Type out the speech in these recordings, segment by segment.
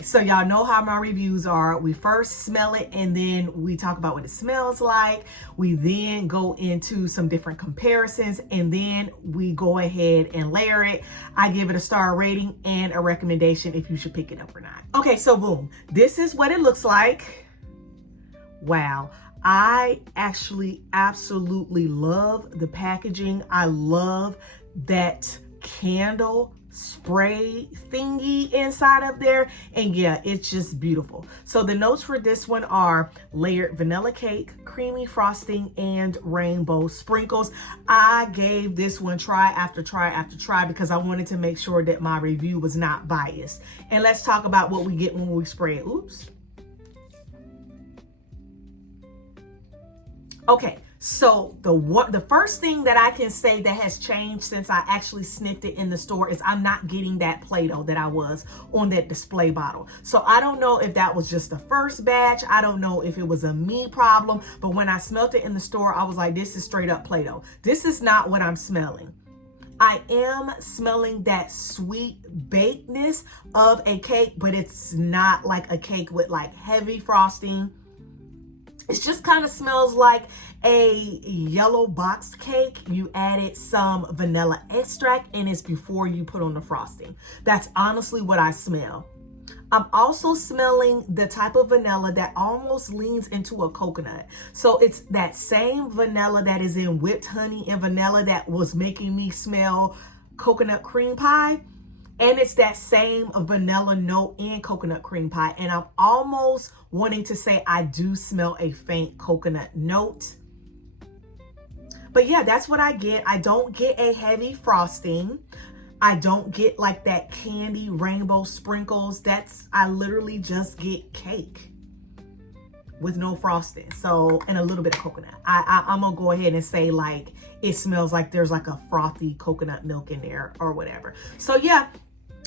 Okay, so y'all know how my reviews are. We first smell it and then we talk about what it smells like. We then go into some different comparisons and then we go ahead and layer it. I give it a star rating and a recommendation if you should pick it up or not. Okay, so boom, this is what it looks like. Wow. I actually absolutely love the packaging. I love that candle spray thingy inside of there, and yeah, it's just beautiful. So the notes for this one are layered vanilla cake, creamy frosting, and rainbow sprinkles. I gave this one try after try after try because I wanted to make sure that my review was not biased. And let's talk about what we get when we spray it. Oops. Okay, so the first thing that I can say that has changed since I actually sniffed it in the store is I'm not getting that Play-Doh that I was on that display bottle. So I don't know if that was just the first batch. I don't know if it was a me problem, but when I smelled it in the store, I was like, this is straight up Play-Doh. This is not what I'm smelling. I am smelling that sweet bakedness of a cake, but it's not like a cake with like heavy frosting. It just kind of smells like a yellow box cake. You added some vanilla extract and it's before you put on the frosting. That's honestly what I smell. I'm also smelling the type of vanilla that almost leans into a coconut. So it's that same vanilla that is in whipped honey and vanilla that was making me smell coconut cream pie. And it's that same vanilla note in coconut cream pie. And I'm almost wanting to say I do smell a faint coconut note. But yeah, that's what I get. I don't get a heavy frosting. I don't get like that candy rainbow sprinkles. I literally just get cake with no frosting. So, and a little bit of coconut. I'm gonna go ahead and say like, it smells like there's like a frothy coconut milk in there or whatever. So yeah,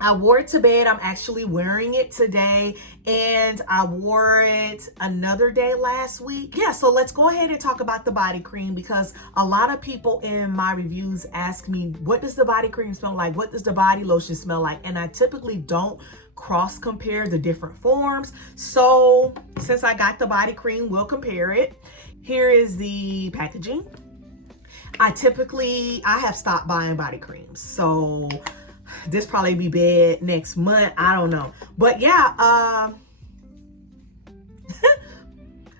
I wore it to bed. I'm actually wearing it today, and I wore it another day last week. Yeah, so let's go ahead and talk about the body cream because a lot of people in my reviews ask me, what does the body cream smell like? What does the body lotion smell like? And I typically don't cross compare the different forms. So since I got the body cream, we'll compare it. Here is the packaging. I have stopped buying body creams. So this probably be bad next month. I don't know. But yeah,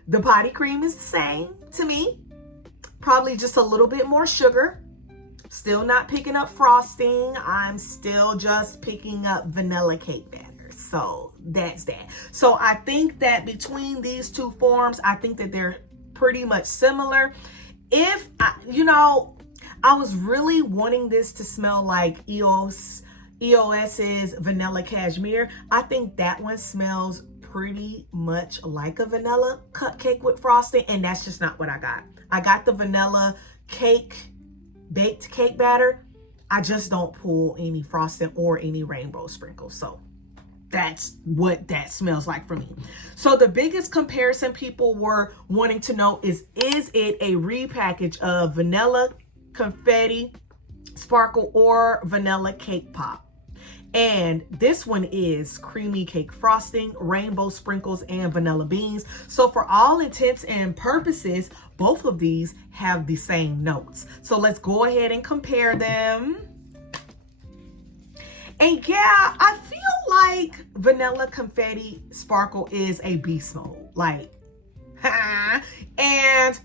the body cream is the same to me. Probably just a little bit more sugar. Still not picking up frosting. I'm still just picking up vanilla cake batter. So that's that. So I think that between these two forms, I think that they're pretty much similar. If I was really wanting this to smell like EOS's Vanilla Cashmere. I think that one smells pretty much like a vanilla cupcake with frosting, and that's just not what I got. I got the vanilla cake, baked cake batter. I just don't pull any frosting or any rainbow sprinkles. So that's what that smells like for me. So the biggest comparison people were wanting to know is it a repackage of vanilla confetti sparkle or vanilla cake pop? And this one is creamy cake frosting, rainbow sprinkles, and vanilla beans. So for all intents and purposes, both of these have the same notes. So let's go ahead and compare them. And yeah, I feel like vanilla confetti sparkle is a beast mode. Like, and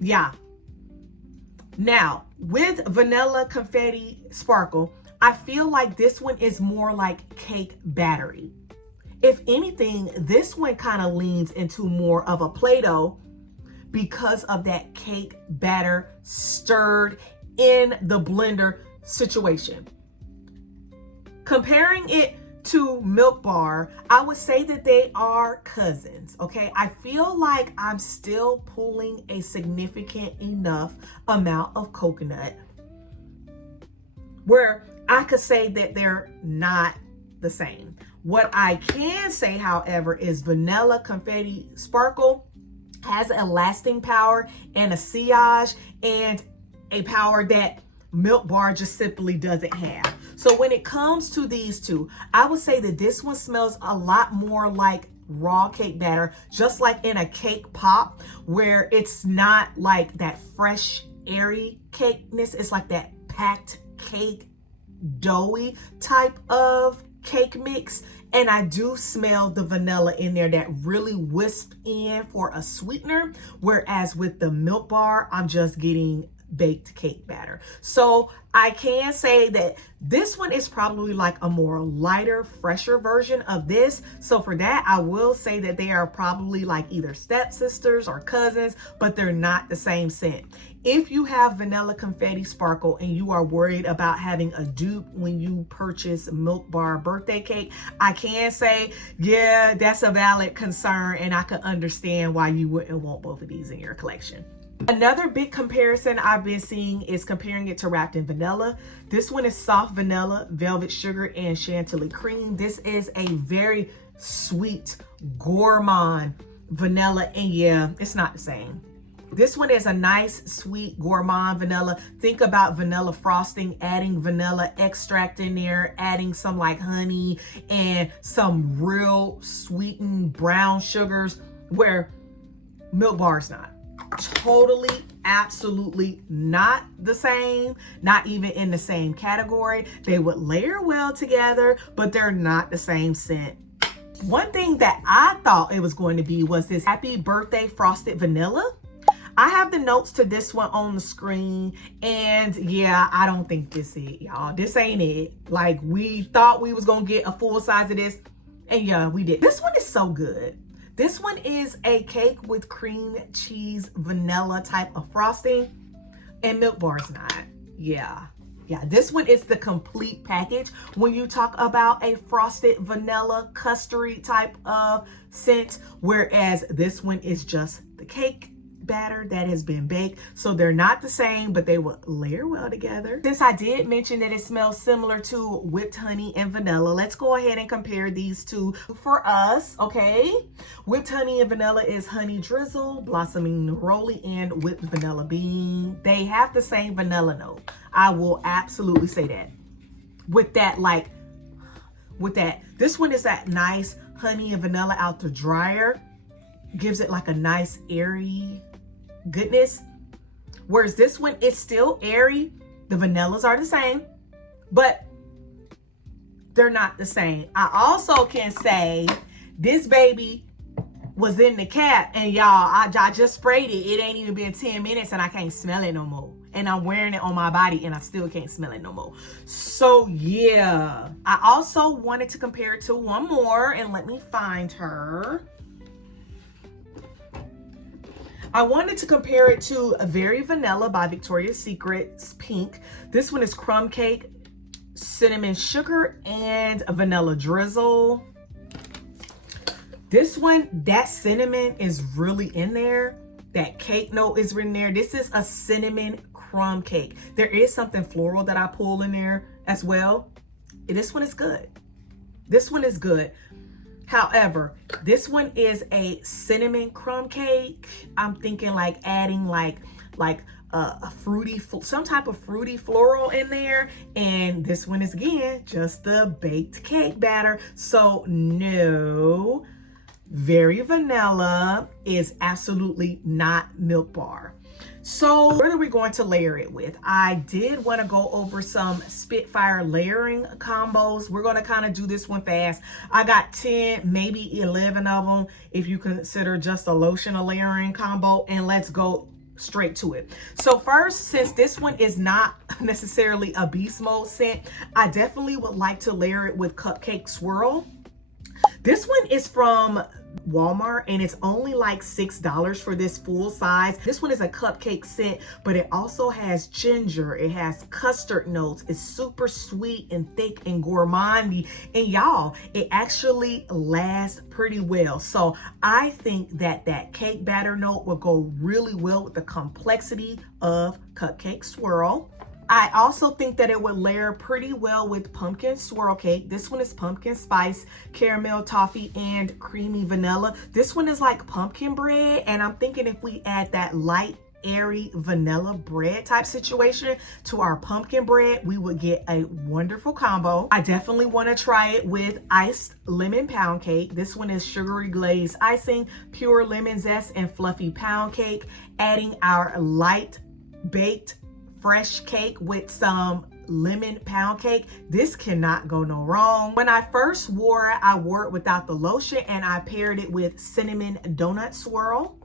yeah. Now, with vanilla confetti sparkle, I feel like this one is more like cake battery. If anything, this one kind of leans into more of a Play-Doh because of that cake batter stirred in the blender situation. Comparing it to Milk Bar, I would say that they are cousins, okay? I feel like I'm still pulling a significant enough amount of coconut where I could say that they're not the same. What I can say, however, is Vanilla Confetti Sparkle has a lasting power and a sillage and a power that Milk Bar just simply doesn't have. So when it comes to these two, I would say that this one smells a lot more like raw cake batter, just like in a cake pop, where it's not like that fresh, airy cakeness. It's like that packed cake, doughy type of cake mix. And I do smell the vanilla in there that really wisp in for a sweetener, whereas with the Milk Bar, I'm just getting baked cake batter. So I can say that this one is probably like a more lighter, fresher version of this. So for that, I will say that they are probably like either stepsisters or cousins, but they're not the same scent. If you have Vanilla Confetti Sparkle and you are worried about having a dupe when you purchase Milk Bar birthday cake, I can say, yeah, that's a valid concern, and I can understand why you wouldn't want both of these in your collection. Another big comparison I've been seeing is comparing it to Wrapped in Vanilla. This one is soft vanilla, velvet sugar, and chantilly cream. This is a very sweet, gourmand vanilla, and yeah, it's not the same. This one is a nice, sweet, gourmand vanilla. Think about vanilla frosting, adding vanilla extract in there, adding some like honey and some real sweetened brown sugars, where Milk Bar is not. Totally, absolutely not the same, not even in the same category. They would layer well together, but they're not the same scent. One thing that I thought it was going to be was this Happy Birthday Frosted Vanilla. I have the notes to this one on the screen, and yeah, I don't think this is it, y'all. This ain't it. Like, we thought we was gonna get a full size of this, and yeah, we did. This one is so good. This one is a cake with cream cheese vanilla type of frosting, and Milk Bar's not. Yeah, this one is the complete package when you talk about a frosted vanilla custardy type of scent, whereas this one is just the cake batter that has been baked. So they're not the same, but they will layer well together. Since I did mention that it smells similar to whipped honey and vanilla, let's go ahead and compare these two for us, okay? Whipped honey and vanilla is honey drizzle, blossoming neroli, and whipped vanilla bean. They have the same vanilla note. I will absolutely say that. This one is that nice honey and vanilla out the dryer. Gives it like a nice airy goodness, whereas this one is still airy. The vanillas are the same, but they're not the same. I also can say this baby was in the cap, and y'all, I just sprayed it. It ain't even been 10 minutes and I can't smell it no more, and I'm wearing it on my body and I still can't smell it no more. So yeah, I also wanted to compare it to one more, and let me find her. I wanted to compare it to a Very Vanilla by Victoria's Secret's Pink. This one is crumb cake, cinnamon sugar, and a vanilla drizzle. This one, that cinnamon is really in there. That cake note is in there. This is a cinnamon crumb cake. There is something floral that I pull in there as well. This one is good. This one is good. However, this one is a cinnamon crumb cake. I'm thinking like adding like a fruity, some type of fruity floral in there. And this one is, again, just the baked cake batter. So no, Very Vanilla is absolutely not Milk Bar. So what are we going to layer it with? I did want to go over some Spitfire layering combos. We're going to kind of do this one fast. I got 10, maybe 11 of them if you consider just a lotion a layering combo, and let's go straight to it. So first, since this one is not necessarily a beast mode scent, I definitely would like to layer it with Cupcake Swirl. This one is from Walmart, and it's only like $6 for this full size. This one is a cupcake scent, but it also has ginger, it has custard notes, it's super sweet and thick and gourmandy, and y'all, it actually lasts pretty well. So I think that that cake batter note will go really well with the complexity of Cupcake Swirl. I also think that it would layer pretty well with pumpkin swirl cake. This one is pumpkin spice, caramel toffee, and creamy vanilla. This one is like pumpkin bread, and I'm thinking if we add that light airy vanilla bread type situation to our pumpkin bread, we would get a wonderful combo. I definitely want to try it with iced lemon pound cake. This one is sugary glazed icing, pure lemon zest, and fluffy pound cake, adding our light baked fresh cake with some lemon pound cake. This cannot go no wrong. When I first wore it, I wore it without the lotion and I paired it with cinnamon donut swirl.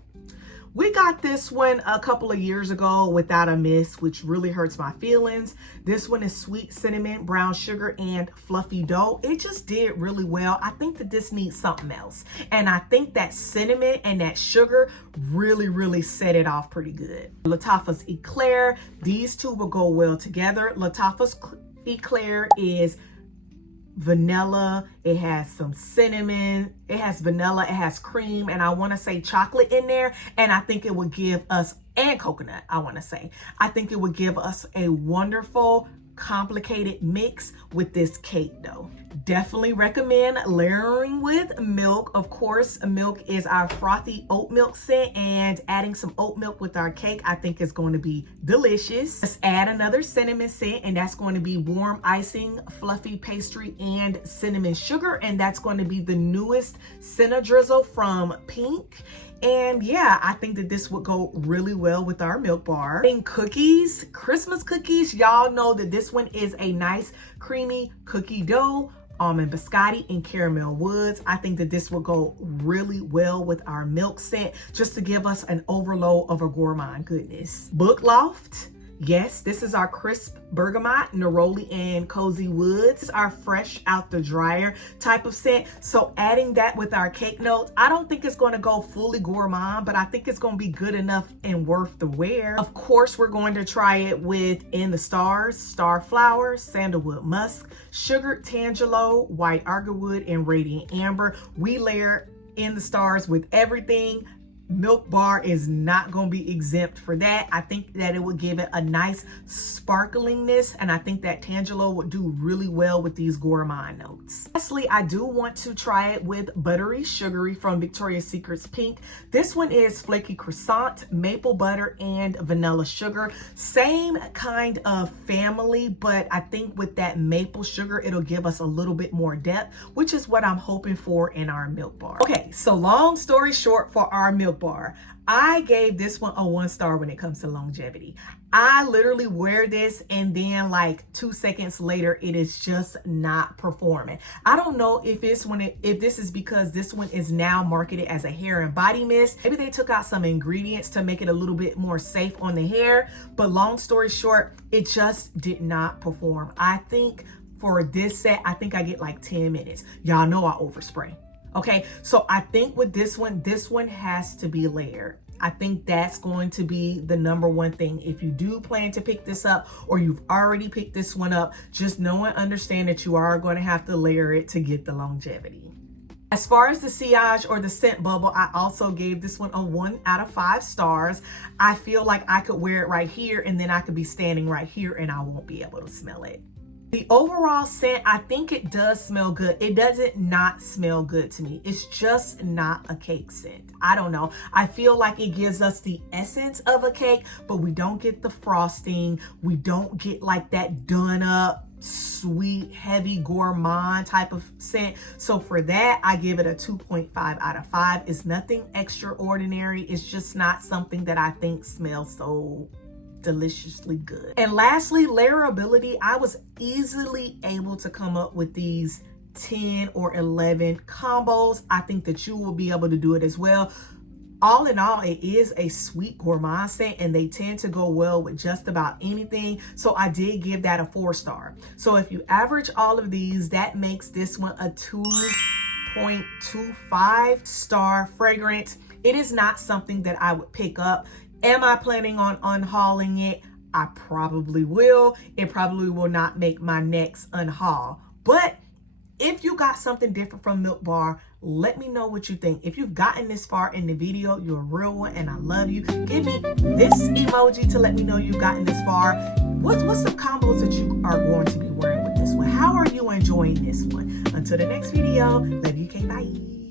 We got this one a couple of years ago without a miss, which really hurts my feelings. This one is sweet cinnamon, brown sugar, and fluffy dough. It just did really well. I think that this needs something else. And I think that cinnamon and that sugar really set it off pretty good. Lattafa's Eclair, these two will go well together. Lattafa's Eclair is vanilla, it has some cinnamon, it has vanilla, it has cream, and I want to say chocolate in there, and I think it would give us, and coconut, I think it would give us a wonderful complicated mix with this cake dough. Definitely recommend layering with milk. Of course, milk is our frothy oat milk scent, and adding some oat milk with our cake I think is going to be delicious. Let's add another cinnamon scent, and that's going to be warm icing, fluffy pastry, and cinnamon sugar, and that's going to be the newest Cinna Drizzle from Pink. And yeah, I think that this would go really well with our milk bar. And cookies, Christmas cookies, y'all know that this one is a nice creamy cookie dough, almond biscotti, and caramel woods. I think that this will go really well with our milk scent, just to give us an overload of a gourmand goodness. Book Loft. Yes, this is our crisp bergamot, neroli, and cozy woods. This is our fresh out the dryer type of scent. So adding that with our cake notes, I don't think it's going to go fully gourmand, but I think it's going to be good enough and worth the wear. Of course, we're going to try it with In the Stars, star flowers, sandalwood musk, sugared tangelo, white argarwood, and radiant amber. We layer In the Stars with everything. Milk bar is not going to be exempt for that. I think that it would give it a nice sparklingness, and I think that tangelo would do really well with these gourmand notes. Lastly, I do want to try it with Buttery Sugary from Victoria's Secret's Pink. This one is flaky croissant, maple butter, and vanilla sugar. Same kind of family, but I think with that maple sugar, it'll give us a little bit more depth, which is what I'm hoping for in our milk bar. Okay, so long story short for our milk bar, I gave this one a 1 star when it comes to longevity. I literally wear this and then like 2 seconds later, it is just not performing. I don't know if this is because this one is now marketed as a hair and body mist. Maybe they took out some ingredients to make it a little bit more safe on the hair, but long story short, it just did not perform. I think for this set, I think I get like 10 minutes. Y'all know I overspray. Okay, so I think with this one has to be layered. I think that's going to be the number one thing. If you do plan to pick this up, or you've already picked this one up, just know and understand that you are going to have to layer it to get the longevity. As far as the sillage or the scent bubble, I also gave this one a 1 out of 5 stars. I feel like I could wear it right here, and then I could be standing right here and I won't be able to smell it. The overall scent, I think it does smell good. It doesn't not smell good to me. It's just not a cake scent. I don't know. I feel like it gives us the essence of a cake, but we don't get the frosting. We don't get like that done up, sweet, heavy gourmand type of scent. So for that, I give it a 2.5 out of 5. It's nothing extraordinary. It's just not something that I think smells so deliciously good. And lastly, layerability. I was easily able to come up with these 10 or 11 combos. I think that you will be able to do it as well. All in all, it is a sweet gourmand scent, and they tend to go well with just about anything. So I did give that a 4 star. So if you average all of these, that makes this one a 2.25 star fragrance. It is not something that I would pick up. Am I planning on unhauling it? I probably will. It probably will not make my next unhaul. But if you got something different from Milk Bar, let me know what you think. If you've gotten this far in the video, you're a real one and I love you. Give me this emoji to let me know you've gotten this far. What's the combos that you are going to be wearing with this one? How are you enjoying this one? Until the next video, love you, K, bye.